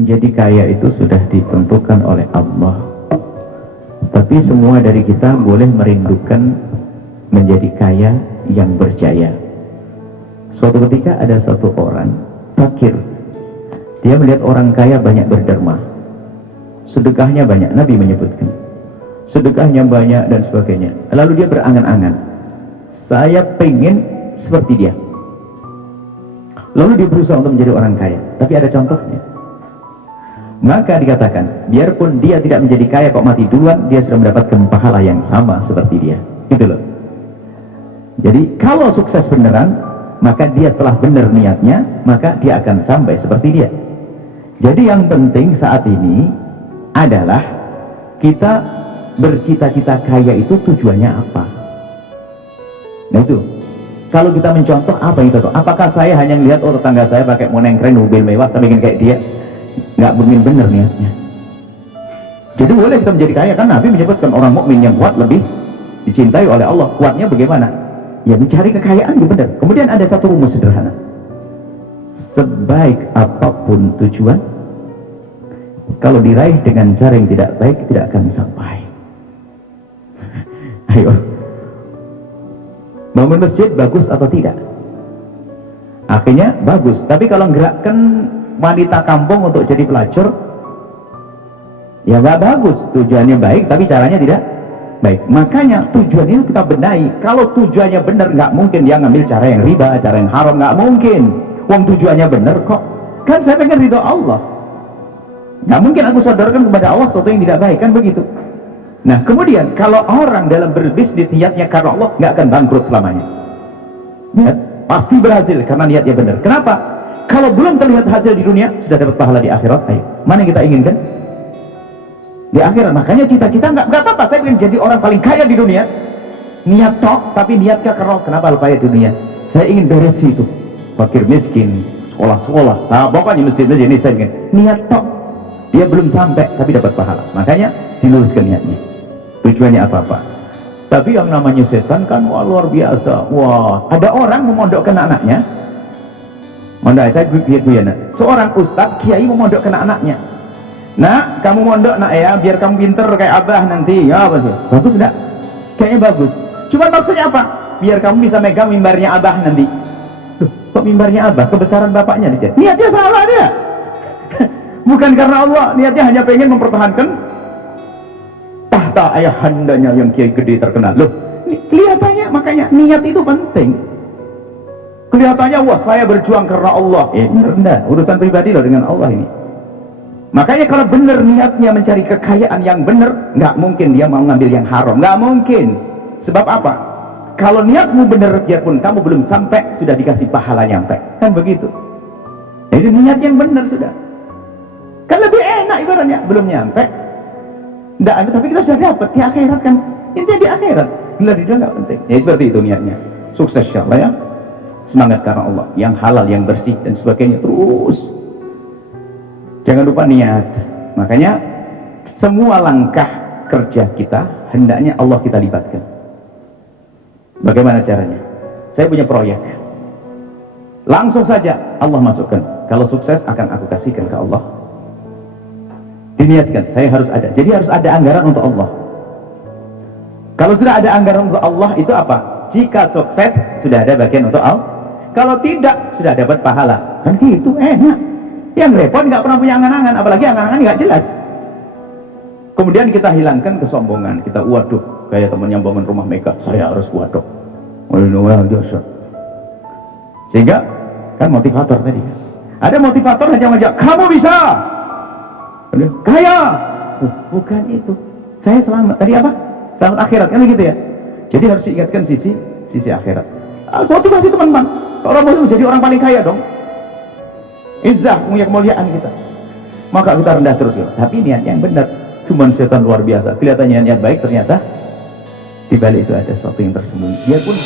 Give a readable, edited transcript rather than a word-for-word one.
Menjadi kaya itu sudah ditentukan oleh Allah. Tapi semua dari kita boleh merindukan menjadi kaya yang berjaya. Suatu ketika ada satu orang fakir. Dia melihat orang kaya banyak berderma, sedekahnya banyak, Nabi menyebutkan sedekahnya banyak dan sebagainya. Lalu dia berangan-angan, saya pengen seperti dia. Lalu dia berusaha untuk menjadi orang kaya, tapi ada contohnya. Maka dikatakan, biarpun dia tidak menjadi kaya kok mati duluan, dia sudah mendapatkan pahala yang sama seperti dia. Gitu loh. Jadi kalau sukses beneran, maka dia telah benar niatnya, maka dia akan sampai seperti dia. Jadi yang penting saat ini adalah kita bercita-cita kaya itu tujuannya apa. Nah itu, kalau kita mencontoh apa itu? Apakah saya hanya melihat oh tetangga saya pakai moneng keren, mobil mewah, saya ingin kayak dia? Nggak benar niatnya. Jadi boleh kita menjadi kaya, kan Nabi menyebutkan orang mukmin yang kuat lebih dicintai oleh Allah. Kuatnya bagaimana? Ya mencari kekayaan, benar. Kemudian ada satu rumus sederhana. Sebaik apapun tujuan, kalau diraih dengan cara yang tidak baik, tidak akan sampai. Ayo, bangun masjid bagus atau tidak? Akhirnya bagus. Tapi kalau gerakkan wanita kampung untuk jadi pelacur, ya nggak bagus. Tujuannya baik tapi caranya tidak baik. Makanya tujuannya kita benahi. Kalau tujuannya benar, nggak mungkin dia ngambil cara yang riba, cara yang haram, nggak mungkin. Wong tujuannya benar kok, kan saya pengen ridho Allah, nggak mungkin aku sodorkan kepada Allah sesuatu yang tidak baik, kan begitu. Nah kemudian kalau orang dalam berbisnis niatnya karena Allah, nggak akan bangkrut selamanya ya, pasti berhasil karena niatnya benar. Kenapa? Kalau belum terlihat hasil di dunia, sudah dapat pahala di akhirat. Ayo, mana yang kita inginkan? Di akhirat. Makanya cita-cita nggak apa-apa, saya ingin jadi orang paling kaya di dunia. Niat tok, tapi niatnya karena kenapa kaya di dunia? Saya ingin beres itu, fakir miskin, sekolah-sekolah, saya pokoknya masjid-masjid ini saya ingin. Niat tok, dia belum sampai, tapi dapat pahala. Makanya diluruskan niatnya. Tujuannya apa-apa. Tapi yang namanya setan kan wah, luar biasa. Wah, ada orang memondokkan anaknya. Mondok saya seorang ustadz kiai memondokkan anaknya. Nak, kamu mondok nak ya, biar kamu pinter kayak abah nanti. Ya bagus, bagus enggak? Kayaknya bagus. Cuma maksudnya apa? Biar kamu bisa megang mimbarnya abah nanti. Tuh, kok mimbarnya abah? Kebesaran bapaknya dia. Niatnya salah dia. Bukan karena Allah, niatnya hanya pengen mempertahankan tahta ayahandanya yang kiai gede terkenal. Loh, kelihatannya makanya niat itu penting. Kelihatannya wah saya berjuang karena Allah. Rendah, urusan pribadi loh dengan Allah ini. Makanya kalau benar niatnya mencari kekayaan yang benar, nggak mungkin dia mau ngambil yang haram, nggak mungkin. Sebab apa? Kalau niatmu benar, biarpun kamu belum sampai, sudah dikasih pahala nyampe, kan begitu. Jadi niat yang benar sudah. Kan lebih enak ibaratnya, belum nyampe, nggak ada, tapi kita sudah dapat di akhirat kan. Intinya di akhirat, benar di dunia nggak penting. Ya seperti itu niatnya. Sukses insyaallah ya. Semangat karena Allah, yang halal, yang bersih dan sebagainya terus. Jangan lupa niat. Makanya semua langkah kerja kita hendaknya Allah kita libatkan. Bagaimana caranya? Saya punya proyek, langsung saja Allah masukkan. Kalau sukses akan aku kasihkan ke Allah. Diniatkan, saya harus ada. Jadi harus ada anggaran untuk Allah. Kalau sudah ada anggaran untuk Allah, itu apa? Jika sukses sudah ada bagian untuk Allah. Kalau tidak, sudah dapat pahala. Kan gitu, enak. Yang repot nggak pernah punya angan-angan, apalagi angan-angan nggak jelas. Kemudian kita hilangkan kesombongan. Kita waduh, kayak teman yang bangun rumah Mega, saya harus waduh. Sehingga kan motivator tadi. Ada motivator hanya ngajak, kamu bisa, kaya. Bukan itu. Saya selamat. Tadi apa? Selamat akhirat kan gitu ya. Jadi harus diingatkan sisi akhirat. Motivasi teman-teman. Orang mau jadi orang paling kaya dong. Izzah, punya kemuliaan kita. Maka kita rendah terus ya. Tapi niat yang benar. Cuman setan luar biasa. Kelihatannya niat baik, ternyata di balik itu ada sesuatu yang tersembunyi. Biarpun